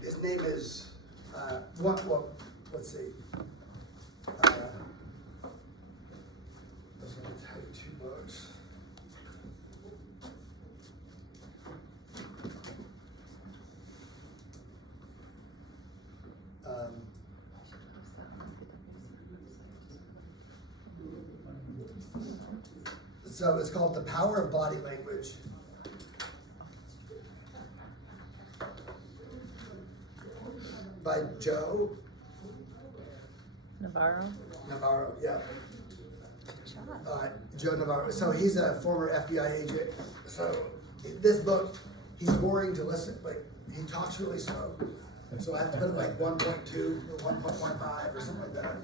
his name is, let's see. I was going to tell you 2 books. So it's called The Power of Body Language. By Joe Navarro, yeah. Joe Navarro. So he's a former FBI agent. So this book, he's boring to listen. Like, he talks really slow. So I have to put it like 1.2 or 1.15 or something like that.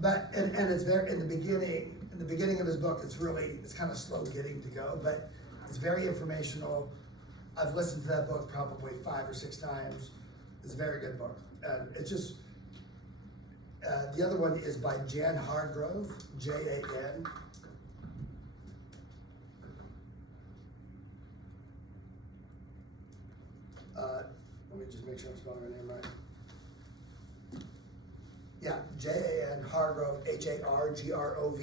But it's there in the beginning. In the beginning of his book, it's kind of slow getting to go, but it's very informational. I've listened to that book probably 5 or 6 times. It's a very good book. And it's just, the other one is by Jan Hargrove, Jan. Let me just make sure I'm spelling her name right. Yeah, Jan Hargrove, Hargrove.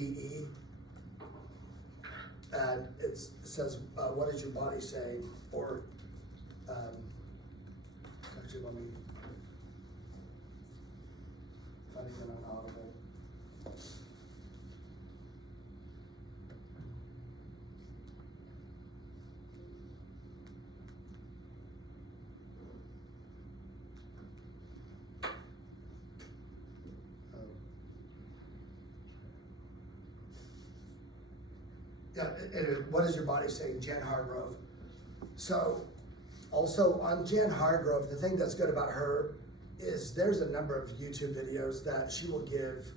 And it says, what is your body saying? Or, actually, let me find it on Audible. Yeah, anyway, what is your body saying? Jan Hargrove. So, also on Jan Hargrove, the thing that's good about her is there's a number of YouTube videos that she will give.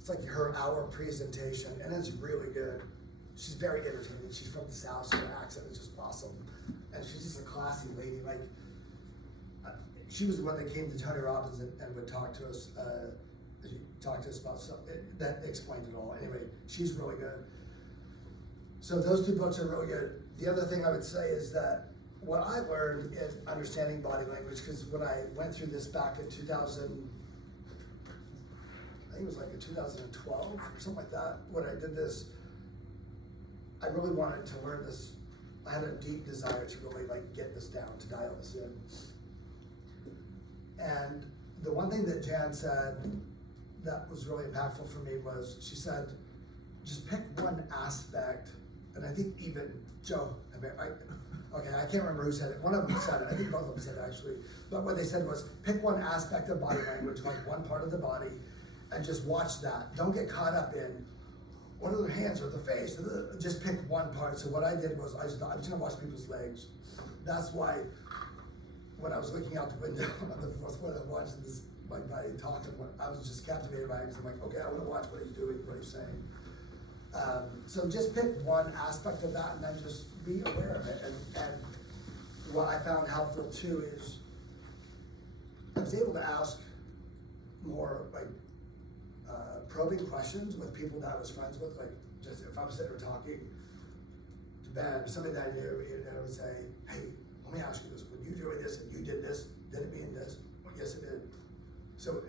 It's like her hour presentation, and it's really good. She's very entertaining. She's from the South, so her accent is just awesome. And she's just a classy lady. Like, she was the one that came to Tony Robbins and would talk to us. She talked to us about stuff that explained it all. Anyway, she's really good. So those 2 books are really good. The other thing I would say is that what I learned in understanding body language, because when I went through this back in 2000, I think it was like in 2012 or something like that, when I did this, I really wanted to learn this. I had a deep desire to really like get this down, to dial this in. And the one thing that Jan said that was really impactful for me was, she said, just pick one aspect. And I think even Joe, I can't remember who said it. One of them said it. I think both of them said it actually. But what they said was, pick one aspect of body language, like one part of the body, and just watch that. Don't get caught up in what are their hands or the face. Just pick one part. So what I did was, I just thought, I'm just gonna watch people's legs. That's why when I was looking out the window on the 4th floor, I'm watching this my buddy talking, I was just captivated by it because I'm like, okay, I want to watch what he's doing, what he's saying. So just pick one aspect of that and then just be aware of it. And what I found helpful too is I was able to ask more like probing questions with people that I was friends with. Like, just if I was sitting there talking to Ben or somebody that I knew, and I would say, hey, let me ask you this. When you doing this and you did this, did it mean this? Well, yes, it did. So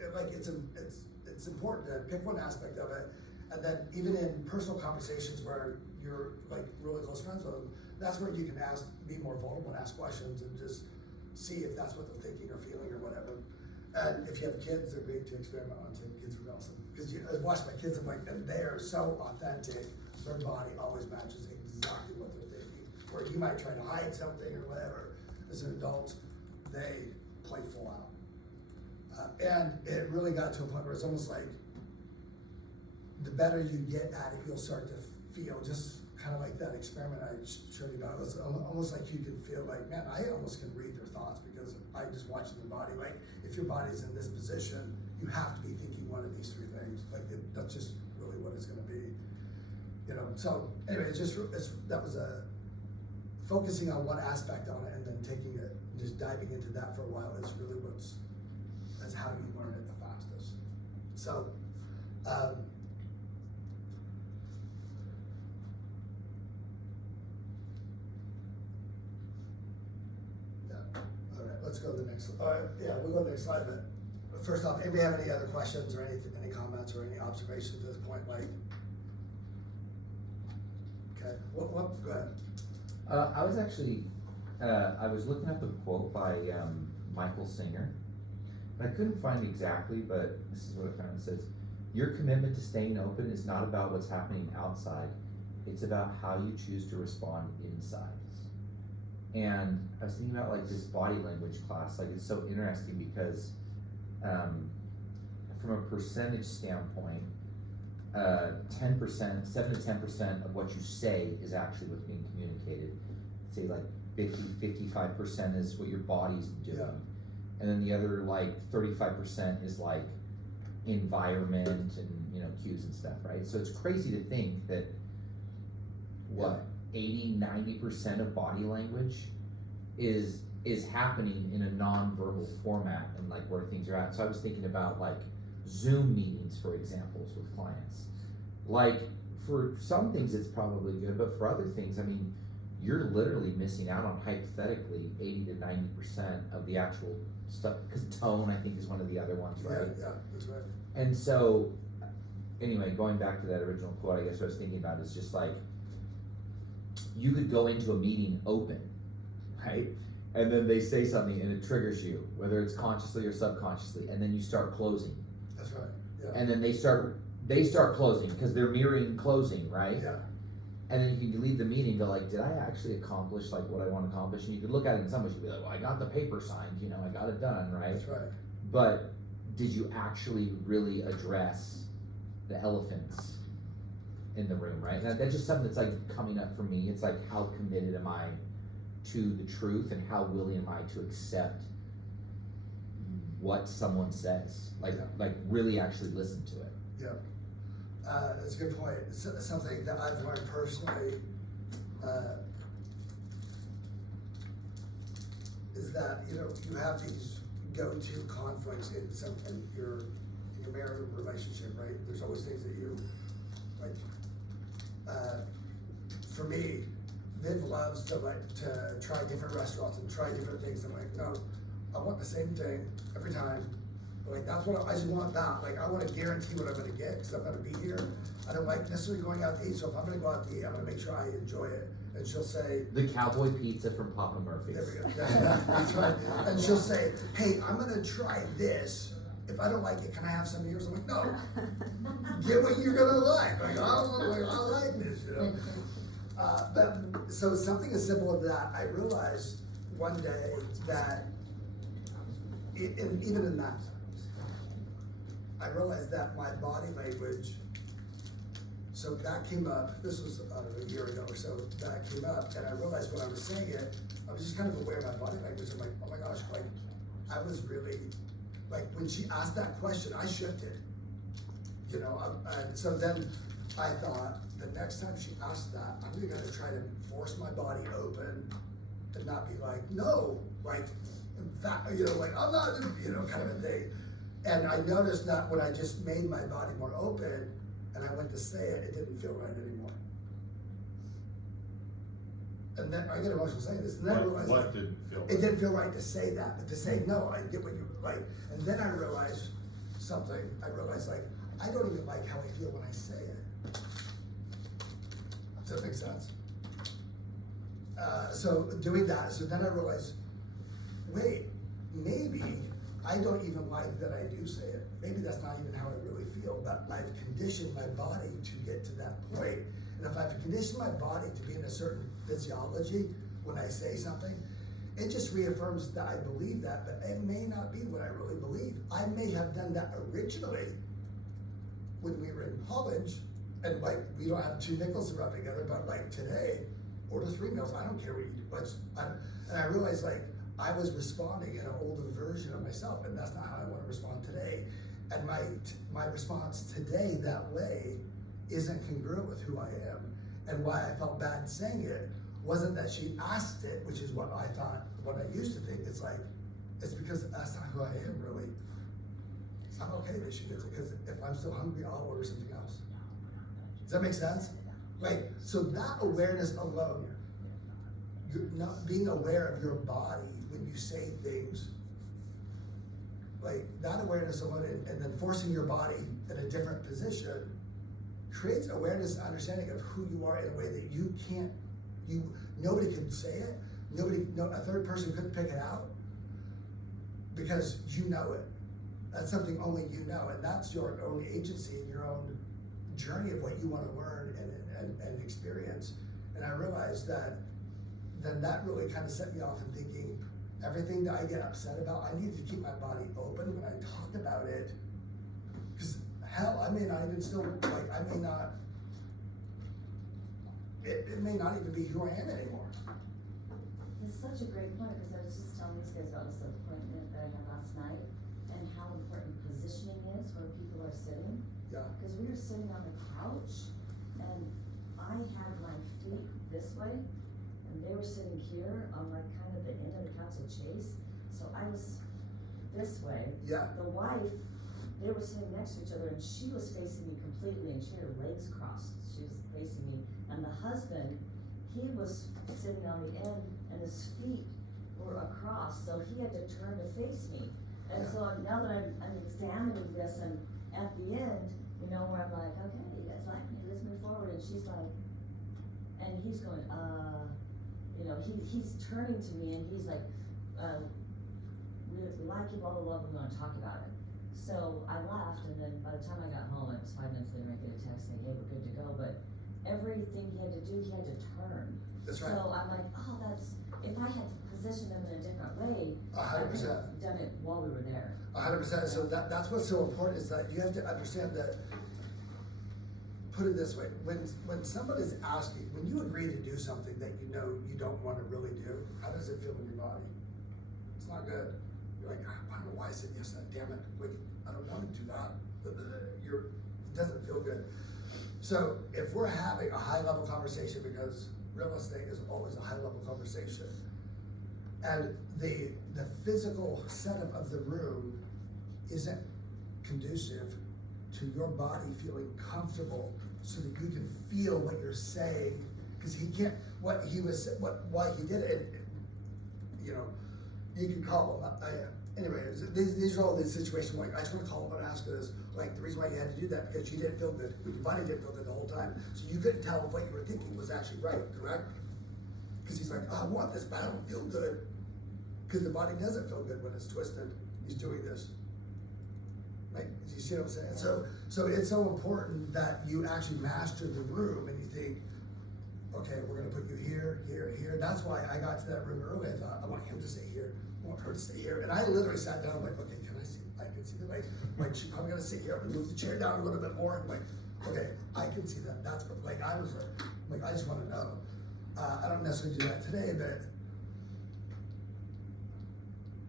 it's important to pick one aspect of it. And then even in personal conversations where you're like really close friends with them, that's where you can be more vulnerable and ask questions and just see if that's what they're thinking or feeling or whatever. And if you have kids, they're great to experiment on too. Kids are awesome. Because I watch my kids, I'm like, they are so authentic. Their body always matches exactly what they're thinking. Where you might try to hide something or whatever. As an adult, they play full out. And it really got to a point where it's almost like, the better you get at it, you'll start to feel just kind of like that experiment I showed you about. It's almost like you can feel like, man, I almost can read their thoughts because I just watch their body. Like, if your body's in this position, you have to be thinking one of these 3 things. Like, that's just really what it's going to be. You know. So anyway, that was a focusing on one aspect on it and then taking it, just diving into that for a while is really that's how you learn it the fastest. So. let's go to the next, yeah, we'll go to the next slide, but first off, anybody have any other questions or any comments or any observations at this point, Mike? Okay, go ahead. I was actually, I was looking up a quote by Michael Singer, and I couldn't find exactly, but this is what I found. It says, "Your commitment to staying open is not about what's happening outside, it's about how you choose to respond inside." And I was thinking about like this body language class, like it's so interesting because from a percentage standpoint, 10%, 7 to 10% of what you say is actually what's being communicated. Say like 55% is what your body's doing. Yeah. And then the other like 35% is like environment and cues and stuff, right? So it's crazy to think that 80-90% of body language is happening in a non-verbal format and like where things are at. So I was thinking about like Zoom meetings, for examples, with clients. Like for some things it's probably good, but for other things, I mean, you're literally missing out on hypothetically 80 to 90% of the actual stuff, because tone, I think, is one of the other ones, right? Yeah, that's right. And so, anyway, going back to that original quote, I guess what I was thinking about is just like, you could go into a meeting open, right? And then they say something and it triggers you, whether it's consciously or subconsciously, and then you start closing. That's right, yeah. And then they start closing because they're mirroring closing, right? Yeah. And then you can leave the meeting and go like, did I actually accomplish like what I want to accomplish? And you could look at it in some ways, you'd be like, well, I got the paper signed, I got it done, right? That's right. But did you actually really address the elephants in the room, right? And that's just something that's like coming up for me. It's like, how committed am I to the truth, and how willing am I to accept what someone says? Like really actually listen to it. Yeah. That's a good point. It's something that I've learned personally, is that, you have these go-to conflicts in your marital relationship, right? There's always things that you, like, for me, Viv loves to try different restaurants and try different things. I'm like, no, I want the same thing every time. Like, that's what I just want that. Like, I want to guarantee what I'm going to get because I'm going to be here. I don't like necessarily going out to eat, so if I'm going to go out to eat, I'm going to make sure I enjoy it. And she'll say, the cowboy pizza from Papa Murphy's. There we go. That's right. And she'll say, hey, I'm going to try this. If I don't like it, can I have some of yours? I'm like, no. Get what you're going to like. Like, I like this, But so something as simple as that, I realized one day that, even in that, I realized that my body language, so that came up, this was a year ago or so, that came up, and I realized when I was saying it, I was just kind of aware of my body language. I'm like, oh my gosh, like, I was really, like, when she asked that question, I shifted, so then I thought, the next time she asked that, I'm really gonna try to force my body open and not be like, no, like, in fact, like, I'm not, kind of a thing. And I noticed that when I just made my body more open and I went to say it, it didn't feel right anymore. And then I get emotional saying this, and then I realized what didn't feel right? It didn't feel right to say that, but to say no, I get what you like. And then I realized something. I realized, like, I don't even like how I feel when I say it. Does that make sense? So doing that, so then I realized, wait, maybe I don't even like that I do say it. Maybe that's not even how I really feel, but I've conditioned my body to get to that point. And if I've conditioned my body to be in a certain physiology when I say something, it just reaffirms that I believe that, but it may not be what I really believe. I may have done that originally when we were in college, and like, we don't have 2 nickels to rub together, but like today, order 3 meals, I don't care what you do. And I realized, like, I was responding in an older version of myself, and that's not how I want to respond today. And my response today that way isn't congruent with who I am. And why I felt bad saying it wasn't that she asked it, which is what I thought, what I used to think. It's like, it's because that's not who I am, really. I'm okay that she gets it, because if I'm still hungry, I'll order something else. Does that make sense? Like, so that awareness alone, you're not being aware of your body when you say things like that awareness alone, and then forcing your body in a different position creates awareness and understanding of who you are in a way that you can't, nobody can say it, a third person couldn't pick it out because you know it. That's something only you know, and that's your own agency and your own journey of what you want to learn and experience. And I realized that then that really kind of set me off in thinking everything that I get upset about, I need to keep my body open when I talk about it. Because hell, I may not even still, like, I may not, it may not even be who I am anymore. It's such a great point, because I was just telling these guys about this appointment that I had last night, and how important positioning is where people are sitting. Yeah. Because we were sitting on the couch, and I had my feet this way, and they were sitting here on like kind of the end of the couch at Chase, so I was this way. Yeah. The wife, they were sitting next to each other, and she was facing me completely, and she had her legs crossed, she was facing me, and the husband, he was sitting on the end, and his feet were across, so he had to turn to face me. And Yeah. so now that I'm examining this, and at the end, you know, where I'm like, okay, you guys like me, let's move forward, and she's like, and he's going, you know, he's turning to me, and he's like, we like you, blah, blah, blah, we wanna talk about it. So I left, and then by the time I got home, it was 5 minutes later, I get a text saying, hey, we're good to go, but everything he had to do, he had to turn. That's right. So I'm like, oh, if I had positioned them in a different way, I could 100%. have done it while we were there. 100%. So that's what's so important, is that you have to understand that, put it this way, when somebody's asking, when you agree to do something that you know you don't want to really do, how does it feel in your body? It's not good. You're like, I don't know why I said yes to that, damn it, like, I don't want to do that. It doesn't feel good. So if we're having a high level conversation, because real estate is always a high level conversation, and the physical setup of the room isn't conducive to your body feeling comfortable so that you can feel what you're saying, because he can't, why he did it, you know, you can call him, anyway, these are all these situations, like, I just wanna call him and ask this, like, the reason why you had to do that, because you didn't feel good, your body didn't feel good the whole time, so you couldn't tell if what you were thinking was actually right, correct? Because he's like, oh, I want this, but I don't feel good. Because the body doesn't feel good when it's twisted. He's doing this. Like, you see what I'm saying? So it's so important that you actually master the room, and you think, okay, we're gonna put you here, here, here. That's why I got to that room early. I thought, I want him to stay here, I want her to stay here. And I literally sat down, like, okay, can I see? I can see the light. Like, she's probably gonna sit here. I'm gonna move the chair down a little bit more. I'm like, okay, I can see that. That's what, like, I was like, I just wanna know. I don't necessarily do that today, but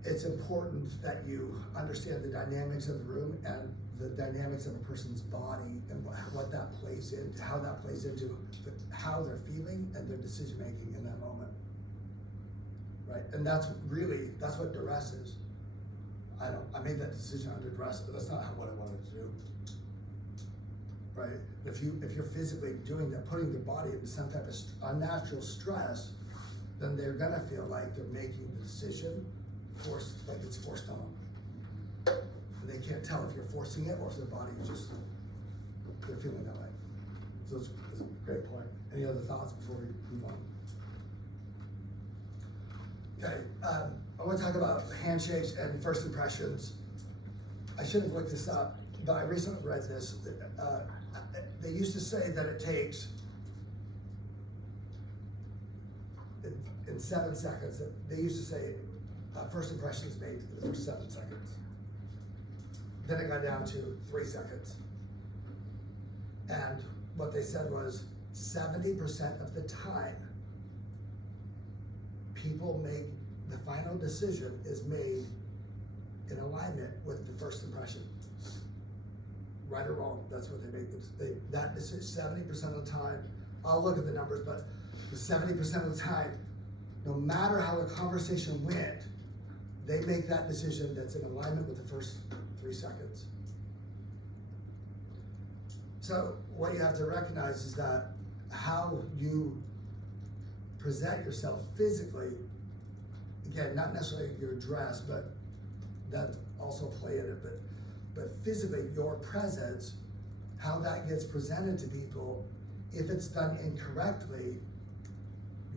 it's important that you understand the dynamics of the room and the dynamics of a person's body, and what that plays into, how that plays into how they're feeling and their decision making in that moment. Right, and that's what duress is. I made that decision under duress, but that's not what I wanted to do. Right, if you're physically doing that, putting the body into some type of unnatural stress, then they're gonna feel like they're making the decision forced, like it's forced on them. And they can't tell if you're forcing it or if their body is just, they're feeling that way. So it's a great point. Any other thoughts before we move on? Okay, I want to talk about handshakes and first impressions. I should have looked this up, but I recently read this. They used to say that it takes, in 7 seconds, they used to say first impressions made in the first 7 seconds. Then it got down to 3 seconds. And what they said was 70% of the time, people make, the final decision is made in alignment with the first impression. Right or wrong, that's what they make, that decision 70% of the time. I'll look at the numbers, but 70% of the time, no matter how the conversation went, they make that decision that's in alignment with the first 3 seconds. So what you have to recognize is that how you present yourself physically, again, not necessarily your dress, but that also play in it, but physically, your presence, how that gets presented to people, if it's done incorrectly,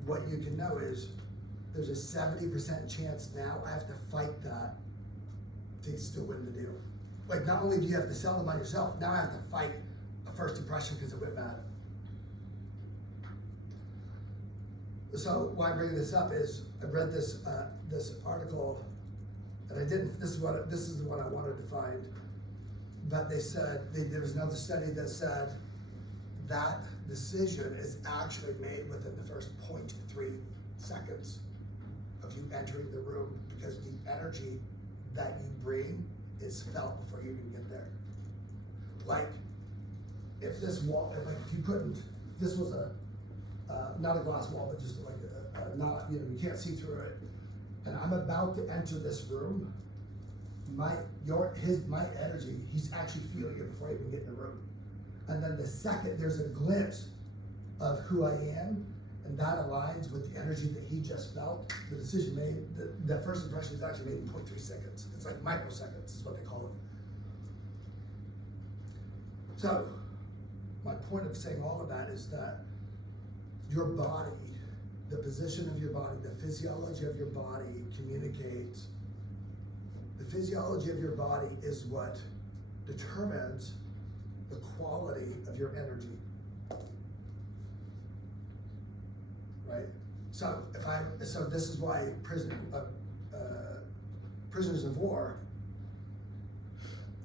what you can know is there's a 70% chance now I have to fight that to still win the deal. Like, not only do you have to sell them on yourself, now I have to fight a first impression because it went bad. So why I bring this up is I read this this article, and I didn't. This is the one I wanted to find. But they said there was another study that said that decision is actually made within the first 0.3 seconds of you entering the room, because the energy that you bring is felt before you even get there. Like, if this wall, like if you couldn't, this was not a glass wall, but just like a not, you can't see through it. And I'm about to enter this room, my energy, he's actually feeling it before I even get in the room. And then the second there's a glimpse of who I am, and that aligns with the energy that he just felt, the decision made, the first impression is actually made in 0.3 seconds. It's like microseconds is what they call it. So, my point of saying all of that is that your body, the position of your body, the physiology of your body communicates. The physiology of your body is what determines the quality of your energy. Right? So this is why prisoners of war,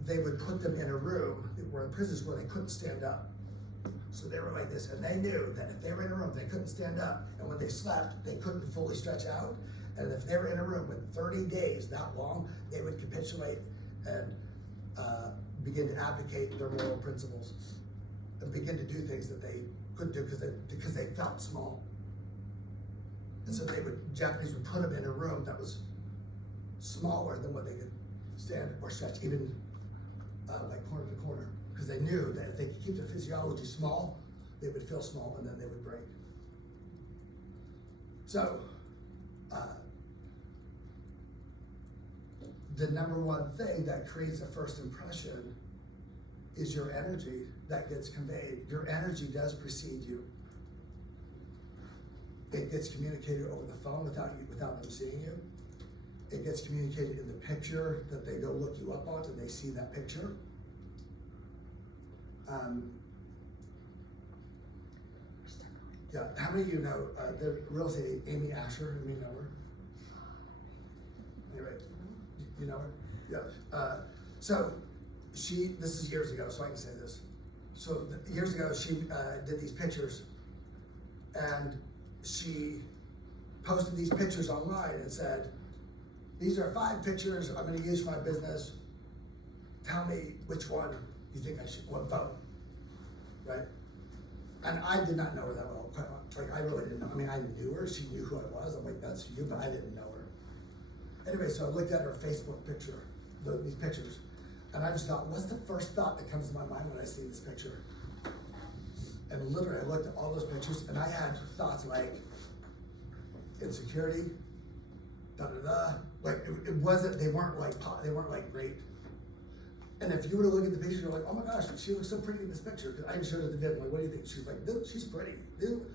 they would put them in a room where prisoners where they couldn't stand up. So they were like this, and they knew that if they were in a room, they couldn't stand up, and when they slept, they couldn't fully stretch out. And if they were in a room with 30 days that long, they would capitulate and begin to abdicate their moral principles and begin to do things that they couldn't do because they felt small. And so Japanese would put them in a room that was smaller than what they could stand or stretch, even like corner to corner, because they knew that if they could keep their physiology small, they would feel small and then they would break. So, the number one thing that creates a first impression is your energy that gets conveyed. Your energy does precede you. It gets communicated over the phone without them seeing you. It gets communicated in the picture that they go look you up on and they see that picture. Yeah, how many of you know the real estate Amy Asher? You may know her. Anyway, you know her? Yeah. So this is years ago, so I can say this. So years ago, she did these pictures, and she posted these pictures online and said, "These are 5 pictures I'm going to use for my business. Tell me which one you think I should vote." Right? And I did not know her that well. Like, I really didn't know. I mean, I knew her. She knew who I was. I'm like, "That's you," but I didn't know her. Anyway, so I looked at her Facebook picture, these pictures, and I just thought, what's the first thought that comes to my mind when I see this picture? And literally, I looked at all those pictures, and I had thoughts like insecurity, da-da-da. Like, it wasn't, they weren't like great. And if you were to look at the picture, you're like, "Oh my gosh, she looks so pretty in this picture." Because I even showed her the video. I'm like, "What do you think?" She's like, "Dude, she's pretty." Dude.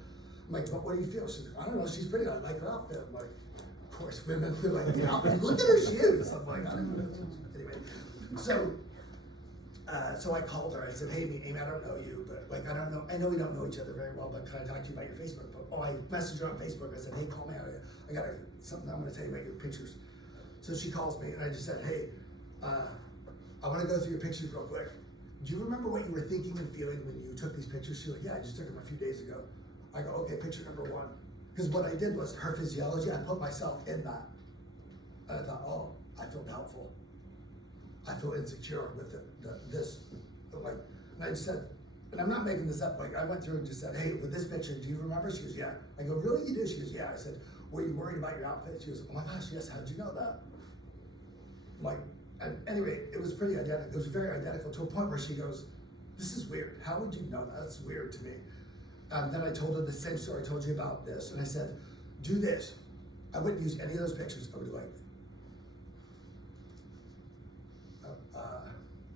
I'm like, "What do you feel?" She's like, "I don't know, she's pretty. I like her outfit." I'm like, of course, women feel like the outfit. Look at her shoes. I'm like, I don't know. Anyway, so I called her. I said, "Hey, Amy, I don't know you, but like, I know we don't know each other very well, but can I talk to you about your Facebook?" I messaged her on Facebook. I said, "Hey, call me out. I got something I'm going to tell you about your pictures." So she calls me, and I just said, "Hey, I want to go through your pictures real quick. Do you remember what you were thinking and feeling when you took these pictures?" She's like, "Yeah, I just took them a few days ago." I go, "Okay, picture number 1. Because what I did was her physiology, I put myself in that. And I thought, "Oh, I feel doubtful. I feel insecure with this." Like, and I just said, and I'm not making this up, like I went through and just said, "Hey, with this picture, do you remember?" She goes, "Yeah." I go, "Really, you do?" She goes, "Yeah." I said, "Were you worried about your outfit?" She goes, "Oh my gosh, yes, how'd you know that?" Like, and anyway, it was pretty identical. It was very identical to a point where she goes, "This is weird. How would you know that? That's weird to me." Then I told her the same story I told you about this, and I said, "Do this." I wouldn't use any of those pictures. I would do like,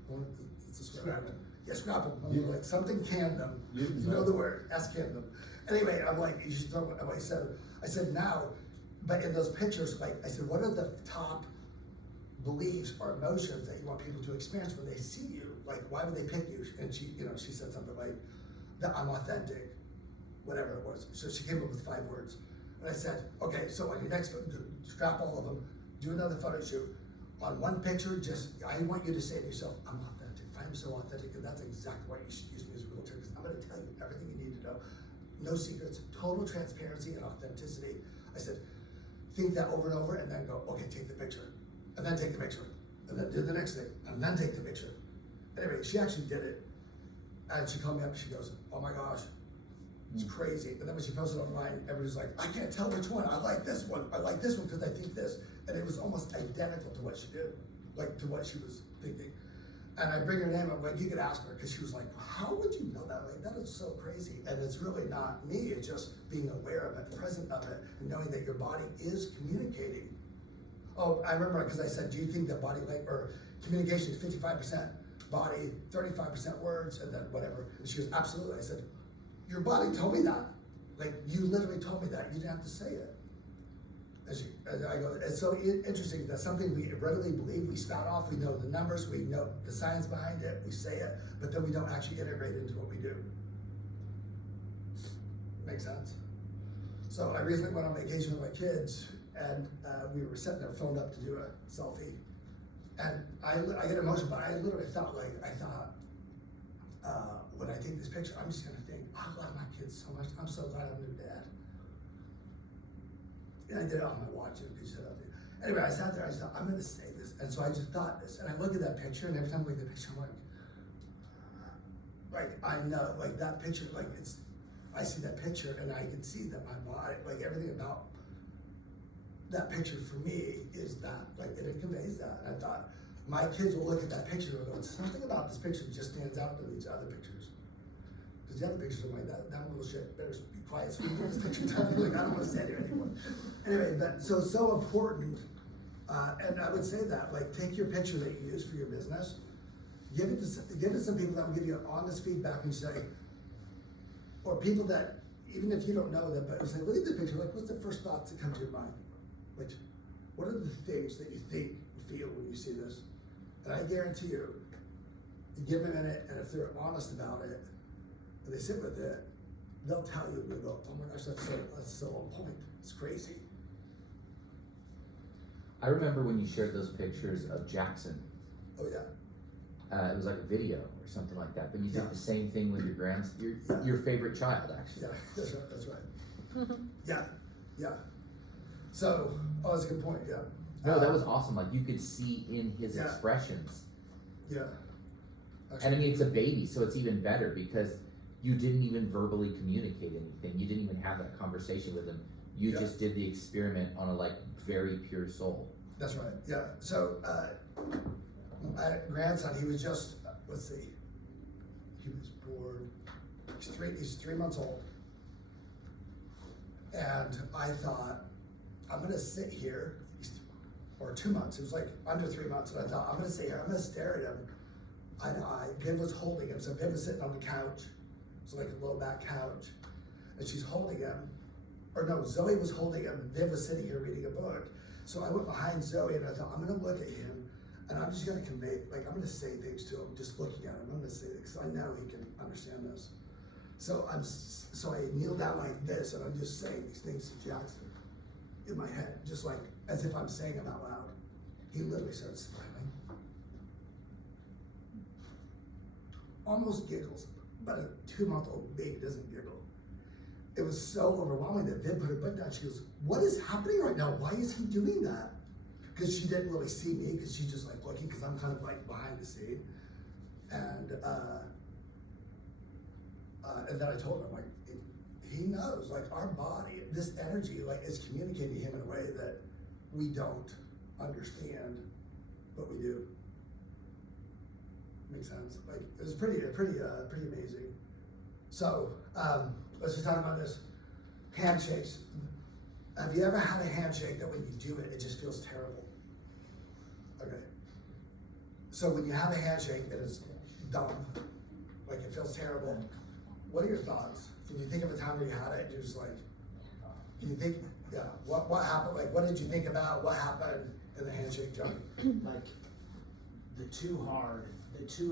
Well, it's a swear. Yeah, scrap them. I'm like, something canned them. You know the word, S-canned them. Anyway, I'm like, you should throw, I said now, but in those pictures, like, I said, what are the top beliefs or emotions that you want people to experience when they see you? Like, why would they pick you? And she, she said something like, that I'm authentic, whatever it was. So she came up with 5 words. And I said, okay, so on your next, scrap all of them, do another photo shoot. On one picture, I want you to say to yourself, I'm authentic. I'm so authentic, and that's exactly why you should use me as a realtor, because I'm gonna tell you everything you need to know. No secrets, total transparency and authenticity. I said, think that over and over, and then go, okay, take the picture. And then take the picture. And then do the next thing, and then take the picture. Anyway, she actually did it. And she called me up and she goes, oh my gosh, it's crazy. And then when she posted online, everybody's like, I can't tell which one. I like this one. I like this one because I think this. And it was almost identical to what she did, like to what she was thinking. And I bring her name up, like, you could ask her, because she was like, how would you know that? Like, that is so crazy. And it's really not me, it's just being aware of it, present of it, and knowing that your body is communicating. Oh, I remember, because I said, do you think that body language, or communication is 55% body, 35% words, and then whatever. And she goes, absolutely. I said, your body told me that. Like, you literally told me that. You didn't have to say it. And I go, it's so interesting that something we readily believe, we spout off, we know the numbers, we know the science behind it, we say it, but then we don't actually integrate it into what we do. Makes sense? So I recently went on vacation with my kids, and we were setting their phone up to do a selfie. And I get emotional, but I literally thought, when I take this picture, I'm just gonna think, I love my kids so much. I'm so glad I'm their dad. And I did it on my watch, because you said up there. Anyway, I sat there, I thought, I'm gonna say this. And so I just thought this, and I look at that picture, and every time I look at the picture, I'm like, I know, like that picture, like I see that picture, and I can see that my body, like everything about that picture for me is that, like, and it conveys that. And I thought, my kids will look at that picture and go, something about this picture just stands out to these other pictures. Because the other pictures are like, that little shit better be quiet so we can get this picture done. Like, I don't want to stand here anymore. Anyway, so important. And I would say that, like, take your picture that you use for your business, give it to some people that will give you honest feedback and say, or people that, even if you don't know them, but say, look at the picture, like, what's the first thoughts that come to your mind? Like, what are the things that you think, feel when you see this? And I guarantee you give them a minute, and if they're honest about it, and they sit with it, they'll tell you, they'll go, oh my gosh, that's so on point. It's crazy. I remember when you shared those pictures of Jackson. Oh yeah. It was like a video or something like that, but you did the same thing with your favorite child, actually. Yeah, that's right. Yeah. So, that's a good point, yeah. No, that was awesome. Like, you could see in his expressions. Yeah. Actually, And I mean, it's a baby, so it's even better because you didn't even verbally communicate anything. You didn't even have that conversation with him. You just did the experiment on a very pure soul. That's right, yeah. So, my grandson, he was just, let's see, he was born, he's 3 months old. And I thought, I'm gonna sit here, or 2 months, it was like under 3 months, and I thought, I'm gonna sit here, I'm gonna stare at him, eye to eye. Viv was holding him, so Viv was sitting on the couch, so like a low back couch, and she's holding him, or no, Zoe was holding him, and Viv was sitting here reading a book. So I went behind Zoe, and I thought, I'm gonna look at him, and I'm just gonna convey, like, I'm gonna say things to him, just looking at him, I'm gonna say things, because I know he can understand this. So I kneel down like this, and I'm just saying these things to Jackson in my head, just like as if I'm saying them out loud. He literally started smiling, almost giggles, but a 2-month-old baby doesn't giggle. It was so overwhelming that Viv put her butt down. She goes, what is happening right now? Why is he doing that? Because she didn't really see me, because she's just like looking, because I'm kind of like behind the scene. And then I told her, like, he knows, like, our body, this energy, like, is communicating to him in a way that we don't understand, but we do. Makes sense? Like, it was pretty amazing. So, let's just talk about this. Handshakes. Have you ever had a handshake that when you do it, it just feels terrible? Okay. So when you have a handshake that is dumb, like it feels terrible, what are your thoughts? Can you think of a time where you had it and you're just like, can you think, yeah, what happened? Like, what did you think about? What happened in the handshake, John? Like, the too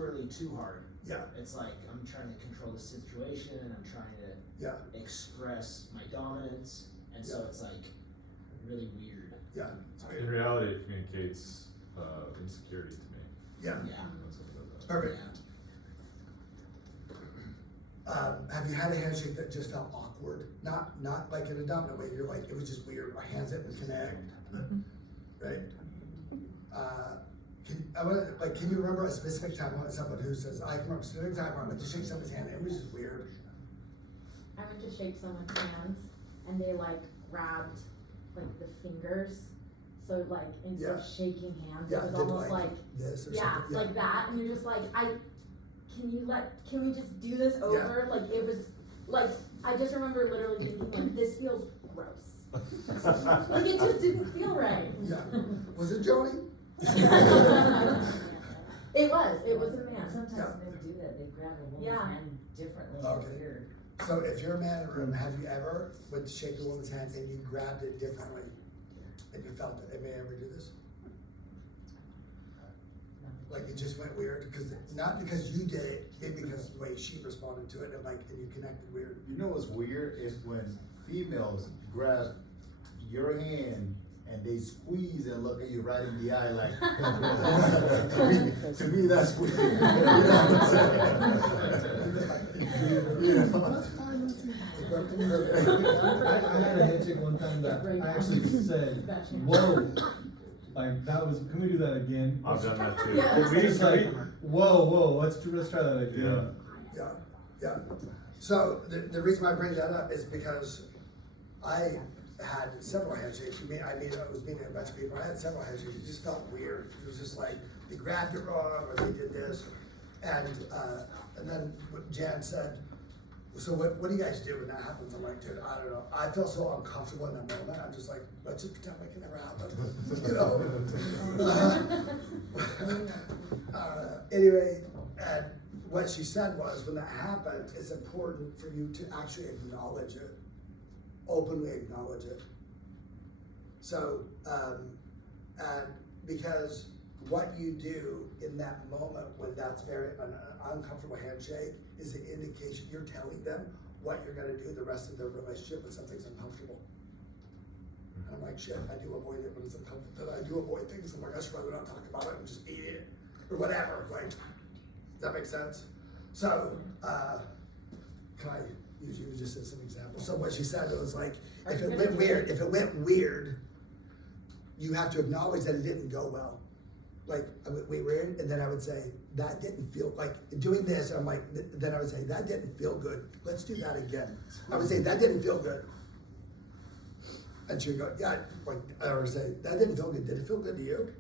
early, too hard. Yeah, It's like, I'm trying to control the situation, and I'm trying to yeah, express my dominance, and so Yeah. it's like, really weird. yeah, In reality, it communicates insecurity to me. yeah. Yeah. That's what it does. Perfect. Yeah. Have you had a handshake that just felt awkward? Not like in a dominant way, you're like, it was just weird, our hands didn't connect, right? Can you remember a specific time when someone who says, I can remember a specific time when I went to shake someone's hand, and it was just weird? I went to shake someone's hands and they like grabbed like the fingers. So like instead of Yeah. shaking hands, Yeah, it was did almost like, this or yeah, something, like that. And you're just like, can we just do this over? Like it was like, I just remember literally thinking like, this feels gross. Like it just didn't feel right. Yeah, was it Joni? It was a man. Sometimes Yeah. men do that, they grab a woman's Yeah. hand differently, Okay. it's weird. So if you're a man in a room, have you ever went to shake a woman's hand and you grabbed it differently? And you felt it, may I ever do this? Like it just went weird, not because you did it, maybe because the way she responded to it, and you connected weird. You know what's weird is when females grab your hand and they squeeze and look at you right in the eye like, to me that's weird. You know what I'm saying? You know? I had a handshake one time that I actually said, whoa, like that was, can we do that again? I've done that too. Yeah. It's like, whoa, let's try that again. Yeah. So the reason I bring that up is because I had several handshakes. I was meeting a bunch of people. I had several handshakes. It just felt weird. It was just like they grabbed it wrong or they did this, and then what Jan said. So what do you guys do when that happens? I'm like, dude, I don't know. I feel so uncomfortable in that moment. I'm just like, let's just pretend like it never happened. Anyway, and what she said was, when that happened, it's important for you to actually acknowledge it, openly acknowledge it. So, and because what you do in that moment when that's an uncomfortable handshake is an indication you're telling them what you're gonna do the rest of their relationship when something's uncomfortable. And I'm like, shit, I do avoid it when it's uncomfortable. I do avoid things. I'm like, I should rather not talk about it and just eat it or whatever. Like, does that make sense? So, can I use you just as an example? So what she said was like, if it went weird, you have to acknowledge that it didn't go well. Like, we weird, and then I would say, that didn't feel, like, doing this, I'm like, then I would say, that didn't feel good, let's do that again. I would say, that didn't feel good. And she would go, yeah, like, I would say, that didn't feel good, did it feel good to you?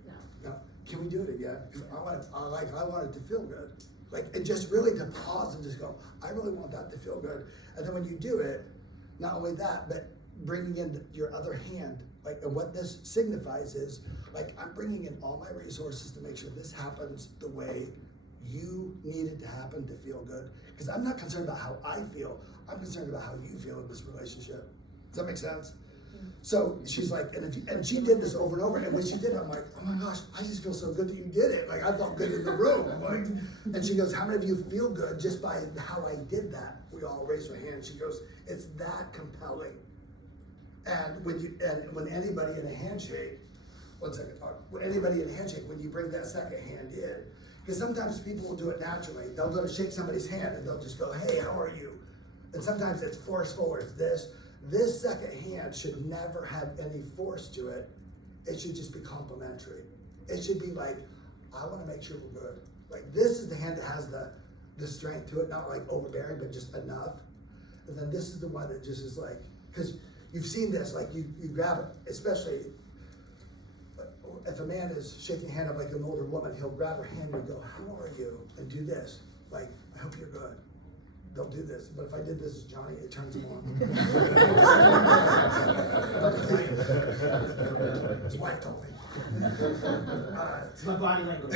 No, can we do it again? Because I want it to feel good. Like, and just really to pause and just go, I really want that to feel good. And then when you do it, not only that, but bringing in your other hand, like, and what this signifies is, like, I'm bringing in all my resources to make sure this happens the way you need it to happen to feel good. Because I'm not concerned about how I feel, I'm concerned about how you feel in this relationship. Does that make sense? So she's like, and she did this over and over, and when she did it, I'm like, oh my gosh, I just feel so good that you did it. Like, I felt good in the room. I'm like, and she goes, how many of you feel good just by how I did that? We all raised our hands. She goes, it's that compelling. And when anybody in a handshake, when anybody in a handshake, when you bring that second hand in, because sometimes people will do it naturally. They'll go to shake somebody's hand and they'll just go, hey, how are you? And sometimes it's forceful or it's this. This second hand should never have any force to it. It should just be complimentary. It should be like, I want to make sure we're good. Like, this is the hand that has the strength to it, not like overbearing, but just enough. And then this is the one that just is like, because you've seen this, like you grab it, especially if a man is shaking a hand up like an older woman, he'll grab her hand and go, how are you? And do this, like, I hope you're good. they'll do this, but if I did this as Johnny, it turns them on. His wife told me. It's my body language.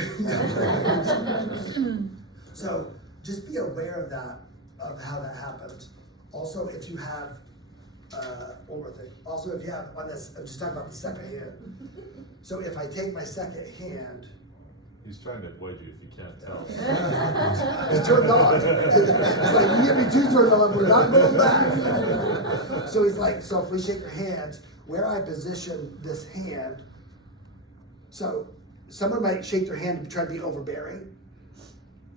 So just be aware of that, of how that happens. Also, if you have, one more thing, also if you have on this, I'm just talking about the second hand. So if I take my second hand, He's trying to avoid you if you can't tell. it's turned on. It's like, you get me too turned on, we're not going back. So he's like, so if we shake your hands, where I position this hand, so someone might shake their hand and try to be overbearing.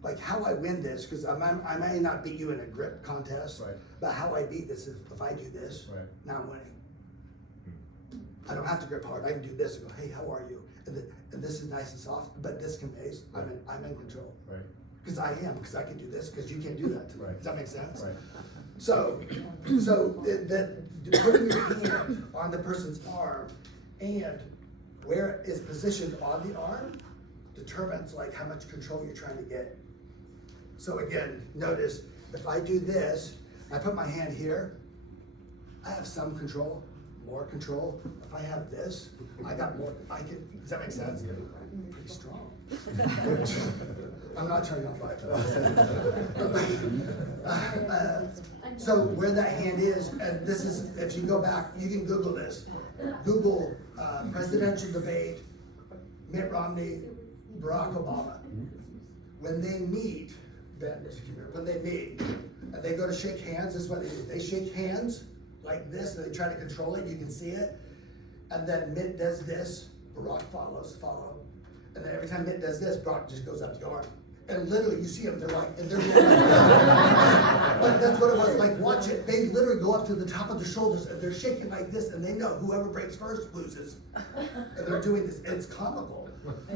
Like how I win this, because I may not beat you in a grip contest, Right. but how I beat this is if I do this, Right. now I'm winning. I don't have to grip hard. I can do this and go, hey, how are you? And this is nice and soft, but this conveys I'm in control. Right. Because I am, because I can do this, because you can't do that to me. Right. Does that make sense? Right. So putting your hand on the person's arm and where it is positioned on the arm determines like how much control you're trying to get. So again, notice if I do this, I put my hand here, I have some control, more control. If I have this, I got more, does that make sense? Pretty strong. I'm not turning on light. So where that hand is, and this is, if you go back, you can Google this. Google presidential debate, Mitt Romney, Barack Obama. When they meet, Ben, when they meet, and they go to shake hands, this is what they do. They shake hands like this, and they try to control it, you can see it. And then Mitt does this, Barack follows. And then every time Mitt does this, Barack just goes up the arm. And literally, you see them, they're like, and they're going like that. But that's what it was, like, watch it. They literally go up to the top of their shoulders, and they're shaking like this, and they know whoever breaks first loses. And they're doing this, it's comical.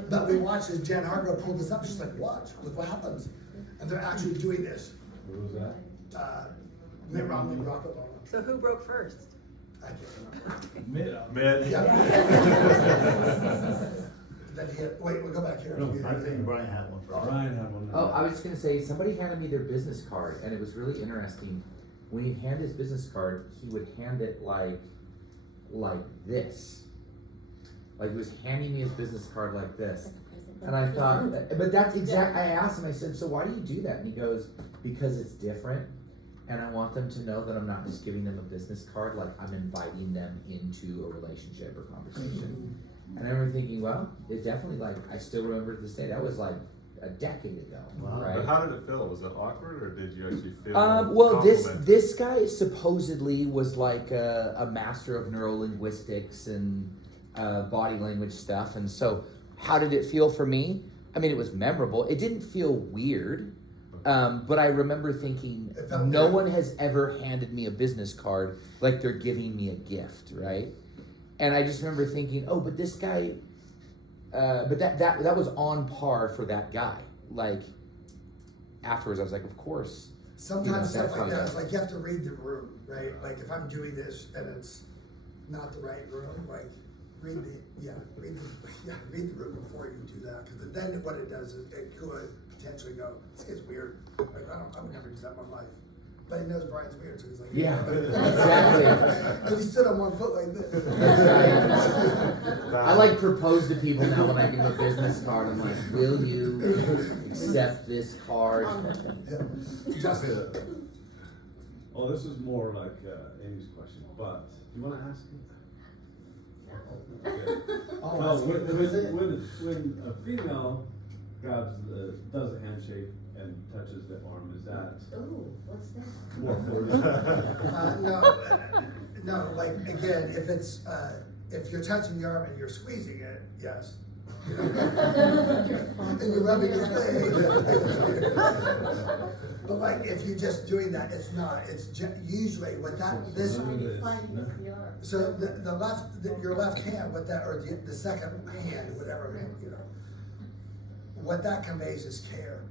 But we watched as Jan Hargrove pulled this up, she's like, watch, look what happens. And they're actually doing this. Who was that? Mitt Romney, Barack Obama. So who broke first? I can't remember. Man. Yeah. Then wait, we'll go back here. No, I think Brian had one. Brian had one. Oh, I was just gonna say, somebody handed me their business card, and it was really interesting. When he'd hand his business card, he would hand it like this. Like he was handing me his business card like this. And I thought, but that's exact, I asked him, I said, so why do you do that? And he goes, because it's different, and I want them to know that I'm not just giving them a business card, like I'm inviting them into a relationship or conversation. And I remember thinking, well, it's definitely like, I still remember to this day, that was like a decade ago, Wow. right? But how did it feel? Was it awkward, or did you actually feel Well, complimented? this guy supposedly was like a master of neurolinguistics and body language stuff, and so how did it feel for me? I mean, it was memorable. It didn't feel weird, but I remember thinking, no one has ever handed me a business card like they're giving me a gift, right? And I just remember thinking, oh, but this guy, but that was on par for that guy. Like, afterwards, I was like, of course. Sometimes You know, stuff like that's that, it's like you have to read the room, right? Like if I'm doing this and it's not the right room, like read the room before you do that. Because then what it does is it could potentially go, this gets weird. Like I would never do that in my life. But he knows Brian's weird, so he's like, Yeah, exactly. And he stood on one foot like this. I like propose to people now when I give a business card. I'm like, will you accept this card? Just Oh, this is more like Amy's question, but you want to ask it? Okay. Oh, Well, that's good. when a female grabs, does a handshake and touches the arm, is that Ooh, what's that? more flirty? No, like, again, if it's, if you're touching the arm and you're squeezing it, yes. You know? And you're rubbing his leg. But like, if you're just doing that, it's not, it's usually with that, this, so the left, your left hand with that, or the second hand, whatever hand, you know, what that conveys is care.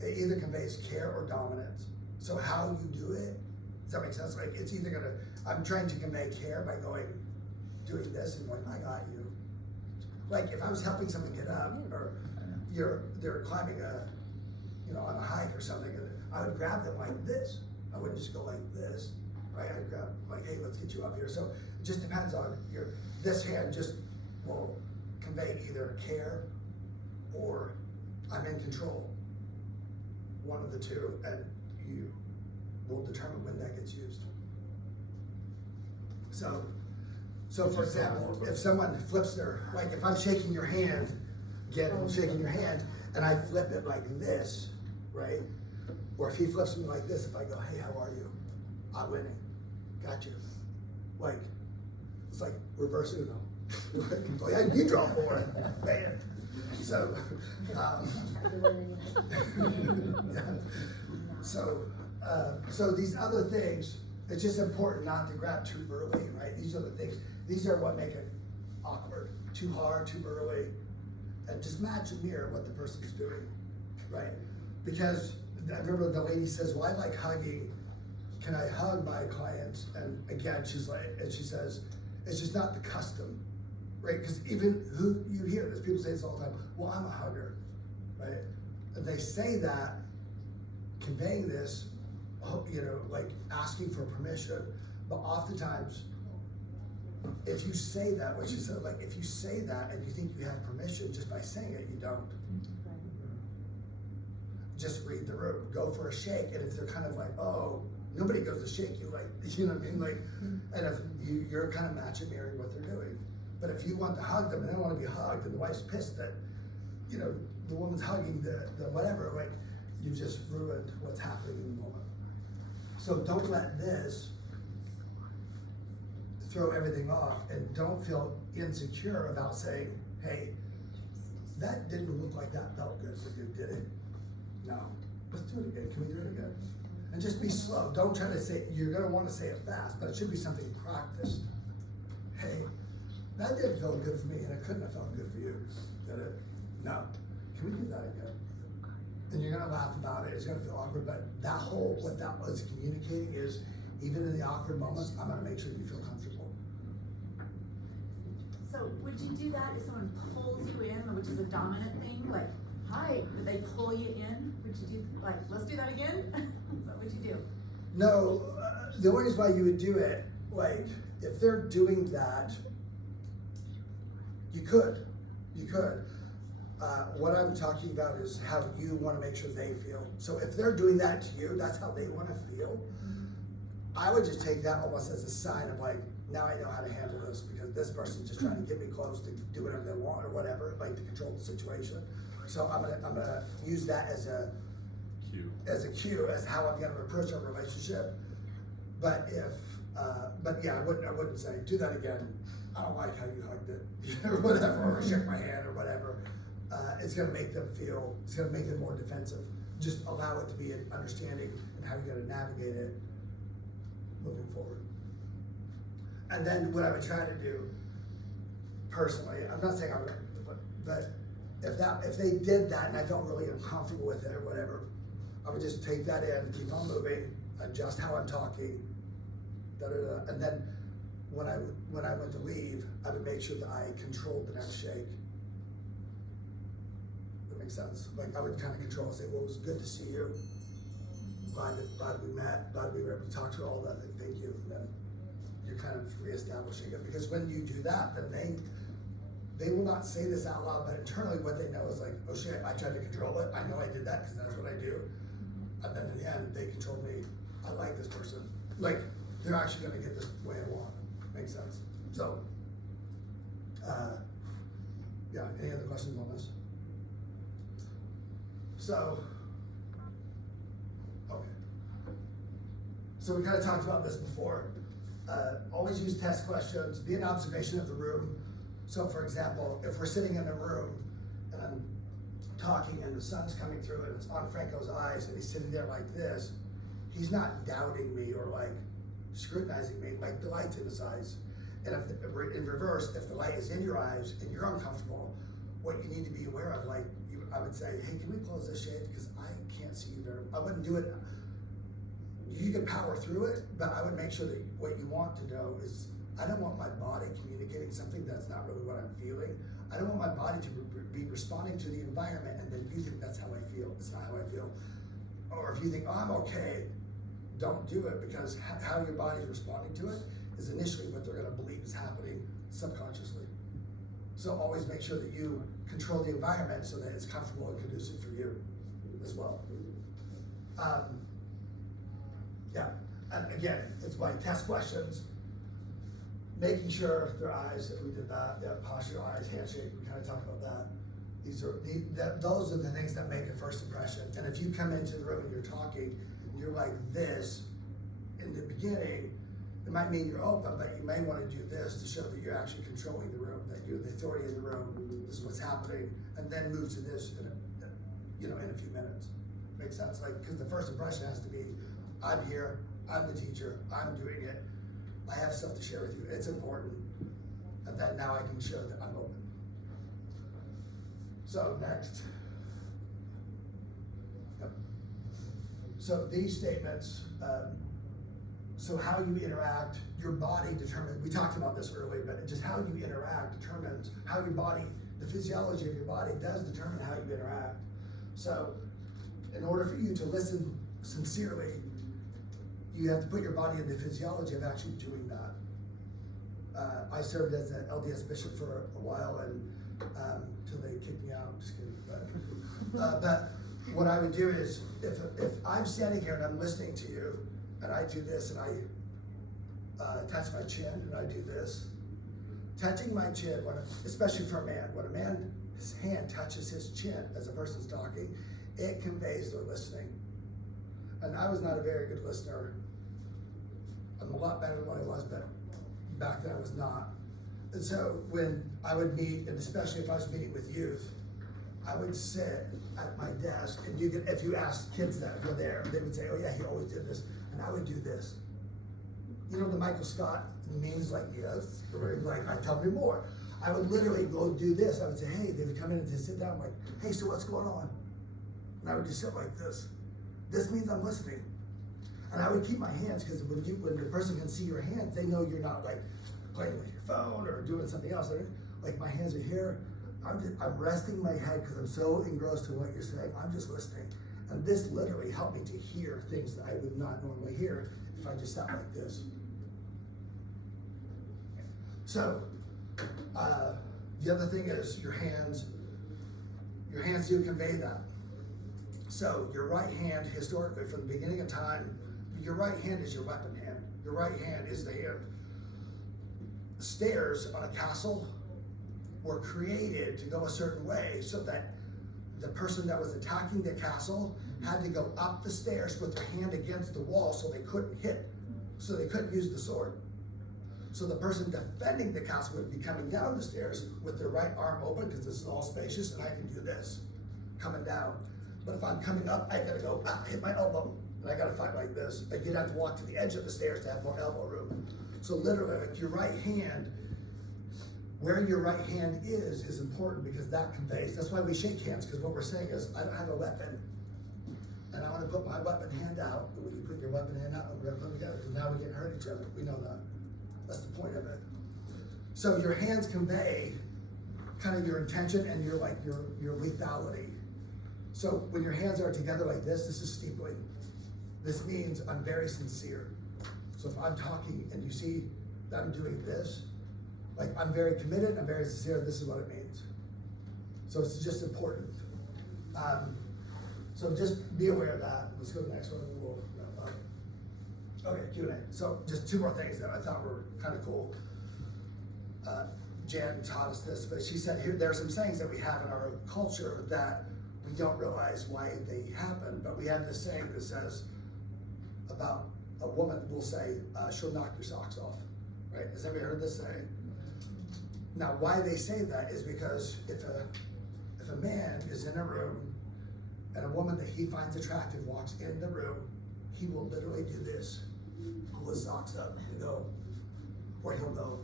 It either conveys care or dominance. So how you do it, does that make sense? Like it's either gonna, I'm trying to convey care by doing this and going, I got you. Like if I was helping someone get up, or they're climbing a you know, on a hike or something, and I would grab them like this. I wouldn't just go like this, right? I'd grab, like, hey, let's get you up here. So it just depends on this hand just will convey either care or I'm in control. One of the two, and you will determine when that gets used. So for example, if someone flips like if I'm shaking your hand, again, I'm shaking your hand, and I flip it like this, right? Or if he flips me like this, if I go, hey, how are you? I'm winning. Got you. Like, it's like reverse Uno. Oh yeah, you draw for it. Man. So, so these other things, it's just important not to grab too early, right? These are the things, these are what make it awkward. Too hard, too early, and just match and mirror what the person's doing, right? Because I remember the lady says, well, I like hugging. Can I hug my clients? And again, she says, it's just not the custom, right? Because even who you hear this, people say this all the time, well, I'm a hugger, right? And they say that, conveying this, you know, like asking for permission, but oftentimes, if you say that, what she said, like if you say that and you think you have permission just by saying it, you don't. Just read the room, go for a shake, and if they're kind of like, oh, nobody goes to shake you, like, you know what I mean? Like, and if you're kind of matching mirroring what they're doing. But if you want to hug them and they don't want to be hugged, and the wife's pissed that, you know, the woman's hugging the whatever, like, you've just ruined what's happening in the moment. So don't let this throw everything off, and don't feel insecure about saying, hey, that didn't look like that felt good for you, did it? No. Let's do it again. Can we do it again? And just be slow. Don't try to say, you're gonna wanna say it fast, but it should be something practiced. Hey, that didn't feel good for me, and it couldn't have felt good for you, did it? No. Can we do that again? And you're gonna laugh about it, it's gonna feel awkward, but what that was communicating is, even in the awkward moments, I'm gonna make sure you feel comfortable. So would you do that if someone pulls you in, which is a dominant thing, like, hi, would they pull you in? Would you do, like, let's do that again? What would you do? No, the only reason why you would do it, like, if they're doing that, you could. What I'm talking about is how you wanna make sure they feel. So if they're doing that to you, that's how they wanna feel. I would just take that almost as a sign of like, now I know how to handle this, because this person's just trying to get me close to do whatever they want or whatever, like to control the situation. So I'm gonna use that as a cue as how I'm gonna approach our relationship. But yeah, I wouldn't say, do that again. I don't like how you hugged it, or whatever, or shook my hand or whatever. It's gonna make them more defensive. Just allow it to be an understanding and how you're gonna navigate it moving forward. And then what I would try to do, personally, I'm not saying I would, but if they did that and I felt really uncomfortable with it or whatever, I would just take that in, keep on moving, adjust how I'm talking, and then when I went to leave, I would make sure that I controlled the next shake. That makes sense? Like, I would kind of control and say, well, it was good to see you. Glad we met, glad we were able to talk through all that, thank you. And then you're kind of reestablishing it, because when you do that, then they will not say this out loud, but internally what they know is like, oh shit, I tried to control it, I know I did that because that's what I do. And then in the end, they controlled me, I like this person. Like, they're actually gonna get this way I want. Makes sense? So, yeah, any other questions on this? So, okay. So we kind of talked about this before. Always use test questions, be an observation of the room. So for example, if we're sitting in a room and I'm talking and the sun's coming through and it's on Franco's eyes and he's sitting there like this, he's not doubting me or like scrutinizing me, like the light's in his eyes. And if in reverse, if the light is in your eyes and you're uncomfortable, what you need to be aware of, like I would say, hey, can we close this shade? Because I can't see you very, I wouldn't do it. You can power through it, but I would make sure that what you want to know is, I don't want my body communicating something that's not really what I'm feeling. I don't want my body to be responding to the environment and then you think that's how I feel. It's not how I feel. Or if you think, oh, I'm okay, don't do it, because how your body's responding to it is initially what they're gonna believe is happening subconsciously. So always make sure that you control the environment so that it's comfortable and conducive for you as well. Yeah, and again, it's like test questions, making sure their eyes, if we did that, yeah, posture, eyes, handshake, we kind of talked about that. Those are the things that make a first impression. And if you come into the room and you're talking, and you're like this in the beginning, it might mean you're open, but you may want to do this to show that you're actually controlling the room, that you're the authority in the room, this is what's happening, and then move to this in a few minutes. Makes sense? Like, because the first impression has to be, I'm here, I'm the teacher, I'm doing it, I have stuff to share with you, it's important, and then now I can show that I'm open. So next. Yep. So these statements, so how you interact, your body determines, we talked about this earlier, but just how you interact determines how your body, the physiology of your body does determine how you interact. So in order for you to listen sincerely, you have to put your body in the physiology of actually doing that. I served as an LDS bishop for a while, and till they kicked me out, just kidding. But what I would do is, if I'm standing here and I'm listening to you, and I do this, and I touch my chin, and I do this, touching my chin, especially for a man, when a man, his hand touches his chin as a person's talking, it conveys they're listening. And I was not a very good listener. I'm a lot better than what I was, but back then I was not. And so when I would meet, and especially if I was meeting with youth, I would sit at my desk, and if you asked kids that were there, they would say, oh yeah, he always did this, and I would do this. You know the Michael Scott memes, like, yes, or like, tell me more. I would literally go do this. I would say, hey, they would come in and just sit down, like, hey, so what's going on? And I would just sit like this. This means I'm listening. And I would keep my hands, because when the person can see your hands, they know you're not like playing with your phone or doing something else. Like, my hands are here. I'm resting my head because I'm so engrossed to what you're saying. I'm just listening. And this literally helped me to hear things that I would not normally hear if I just sat like this. So, the other thing is your hands do convey that. So your right hand, historically, from the beginning of time, your right hand is your weapon hand. Your right hand is the hand. The stairs on a castle were created to go a certain way so that the person that was attacking the castle had to go up the stairs with their hand against the wall so they couldn't hit, so they couldn't use the sword. So the person defending the castle would be coming down the stairs with their right arm open, because this is all spacious, and I can do this, coming down. But if I'm coming up, I gotta go, hit my elbow, and I gotta fight like this. Like, you'd have to walk to the edge of the stairs to have more elbow room. So literally, like, your right hand, where your right hand is important, because that conveys, that's why we shake hands, because what we're saying is, I don't have a weapon, and I wanna put my weapon hand out, and when you put your weapon hand out, and we're gonna put them together, because now we can hurt each other, we know that. That's the point of it. So your hands convey kind of your intention and your lethality. So when your hands are together like this is steepling. This means I'm very sincere. So if I'm talking and you see that I'm doing this, like, I'm very committed, I'm very sincere, this is what it means. So it's just important. So just be aware of that. Let's go to the next one and we'll wrap up. Okay, Q&A. So just two more things that I thought were kind of cool. Jan taught us this, but she said, here, there are some sayings that we have in our culture that we don't realize why they happen, but we have this saying that says about a woman will say, she'll knock your socks off, right? Has anybody heard this saying? Now, why they say that is because if a man is in a room and a woman that he finds attractive walks in the room, he will literally do this, pull his socks up and go, or he'll go,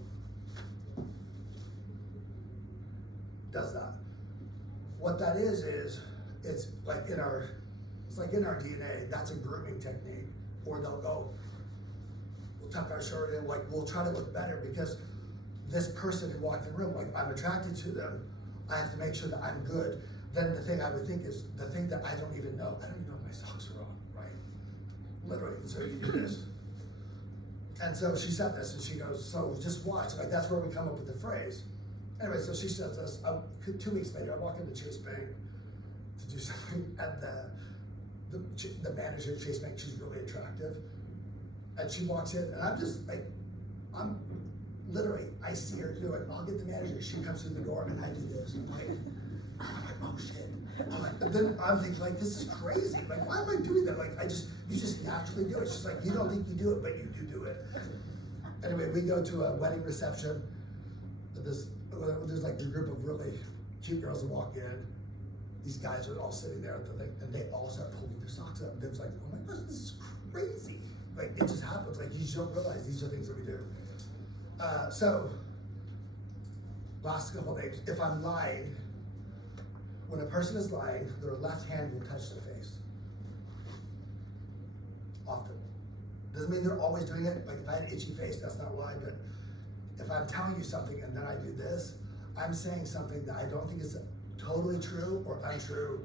does that. What that is it's like in our DNA. That's a grooming technique. Or they'll go, we'll tuck our shirt in, like, we'll try to look better because this person who walked in the room, like, I'm attracted to them, I have to make sure that I'm good, then the thing I would think is, the thing that I don't even know if my socks are on, right? Literally, so you do this. And so she said this, and she goes, so just watch, like that's where we come up with the phrase. Anyway, so she says this, 2 weeks later, I walk into Chase Bank to do something, and the manager at Chase Bank, she's really attractive. And she walks in, and I'm just like, I see her do it, I'll get the manager, she comes through the door, and I do this, I'm like, oh shit. And then I'm thinking like, this is crazy, like, why am I doing that? Like, you just naturally do it. She's like, you don't think you do it, but you do it. Anyway, we go to a wedding reception, there's like a group of really cute girls that walk in. These guys are all sitting there at the thing, and they all start pulling their socks up. And Bim's like, oh my gosh, this is crazy. Like, it just happens. Like, you just don't realize these are things that we do. So, last couple things. If I'm lying, when a person is lying, their left hand will touch their face. Often. Doesn't mean they're always doing it. Like, if I had an itchy face, that's not why, but if I'm telling you something and then I do this, I'm saying something that I don't think is totally true or untrue.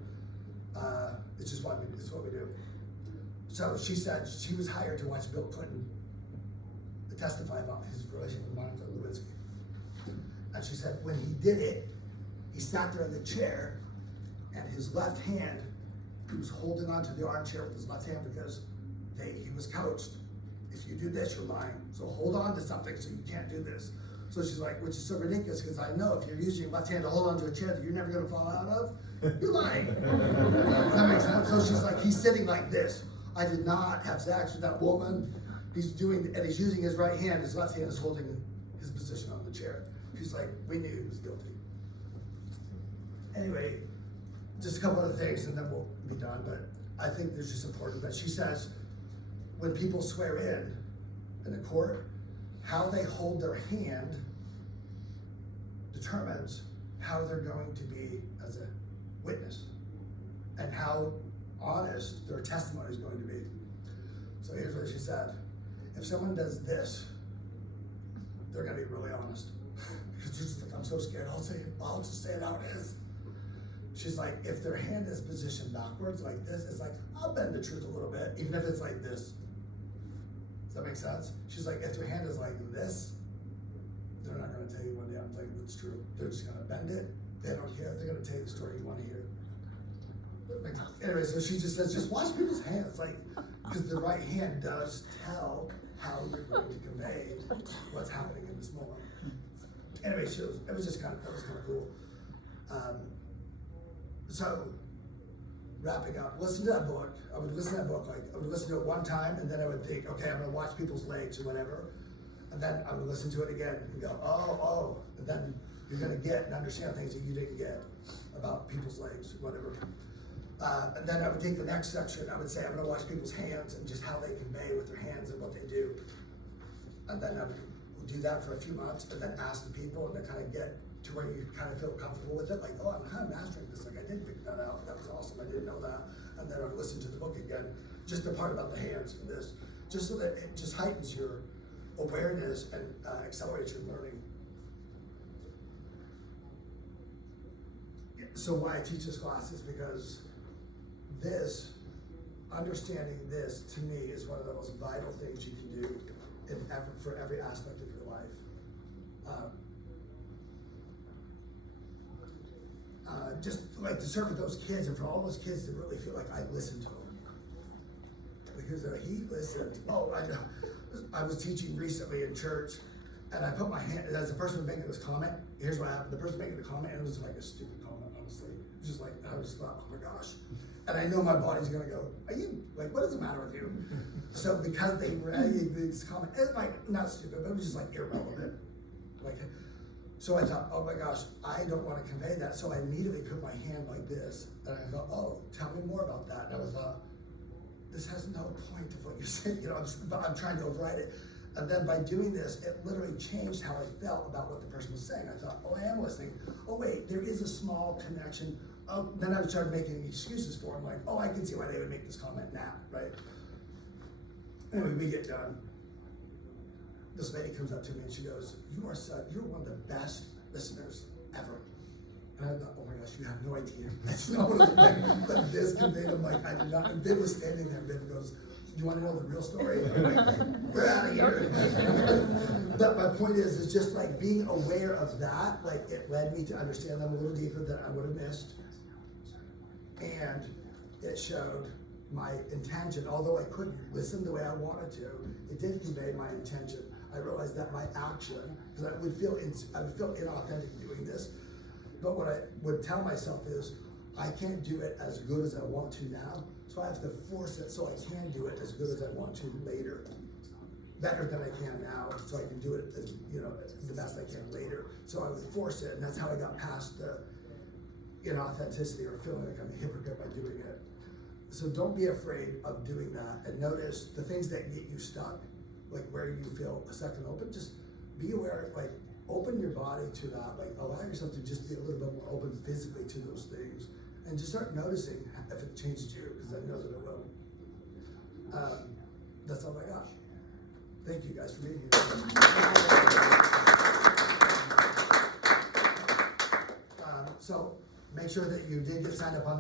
It's just what we do. So she said she was hired to watch Bill Clinton testify about his relationship with Monica Lewinsky. And she said when he did it, he sat there in the chair and his left hand, he was holding onto the armchair with his left hand because he was coached. If you do this, you're lying. So hold on to something so you can't do this. So she's like, which is so ridiculous because I know if you're using your left hand to hold onto a chair that you're never gonna fall out of, you're lying. Does that make sense? So she's like, he's sitting like this. I did not have sex with that woman. He's using his right hand, his left hand is holding his position on the chair. She's like, we knew he was guilty. Anyway, just a couple other things and then we'll be done, but I think this is important. But she says, when people swear in a court, how they hold their hand determines how they're going to be as a witness and how honest their testimony is going to be. So here's what she said. If someone does this, they're gonna be really honest. Because they're just like, I'm so scared, I'll just say it how it is. She's like, if their hand is positioned backwards like this, it's like, I'll bend the truth a little bit, even if it's like this. Does that make sense? She's like, if their hand is like this, they're not gonna tell you one damn thing that's true. They're just gonna bend it, they don't care, they're gonna tell you the story you wanna hear. Anyway, so she just says, just watch people's hands, like, because the right hand does tell how you're going to convey what's happening in this moment. Anyway, that was kind of cool. So, wrapping up, listen to that book. I would listen to that book, like, I would listen to it one time, and then I would think, okay, I'm gonna watch people's legs or whatever, and then I would listen to it again and go, oh, and then you're gonna get and understand things that you didn't get about people's legs, whatever. And then I would take the next section, I would say, I'm gonna watch people's hands and just how they convey with their hands and what they do. And then I would do that for a few months and then ask the people and then kind of get to where you kind of feel comfortable with it. Like, oh, I'm kind of mastering this. Like, I didn't pick that out. That was awesome. I didn't know that. And then I would listen to the book again, just the part about the hands and this, just so that it just heightens your awareness and accelerates your learning. So why I teach this class is because understanding this, to me, is one of the most vital things you can do for every aspect of your life. Just like to serve with those kids, and for all those kids to really feel like I listened to them. Because he listened. Oh, I know. I was teaching recently in church, and I put my hand, as the person was making this comment, here's what happened. The person making the comment, and it was like a stupid comment, honestly. It was just like, I just thought, oh my gosh. And I know my body's gonna go, are you, like, what is the matter with you? So because they read this comment, it's like, not stupid, but it was just like irrelevant. Like, so I thought, oh my gosh, I don't wanna convey that. So I immediately put my hand like this, and I go, oh, tell me more about that. And I thought, this has no point of what you're saying, you know, I'm trying to override it. And then by doing this, it literally changed how I felt about what the person was saying. I thought, oh, I am listening. Oh wait, there is a small connection. Oh, then I started making excuses for him, like, oh, I can see why they would make this comment now, right? Anyway, we get done. This lady comes up to me and she goes, you're one of the best listeners ever. And I thought, oh my gosh, you have no idea. That's not what like this conveyed. I'm like, I did not. And Viv was standing there. Viv goes, "Do you want to know the real story?" I'm like, we're out of here. But my point is just like being aware of that, like it led me to understand them a little deeper that I would have missed. And it showed my intention, although I couldn't listen the way I wanted to, it did convey my intention. I realized that my action, because I would feel inauthentic doing this, but what I would tell myself is, I can't do it as good as I want to now, so I have to force it so I can do it as good as I want to later. Better than I can now, so I can do it as, the best I can later. So I would force it, and that's how I got past the inauthenticity or feeling like I'm a hypocrite by doing it. So don't be afraid of doing that, and notice the things that get you stuck, like where you feel stuck and open. Just be aware, like open your body to that, like allow yourself to just be a little bit more open physically to those things, and just start noticing if it changed you, because I know that it will. That's all I got. Thank you guys for being here. So make sure that you did get signed up on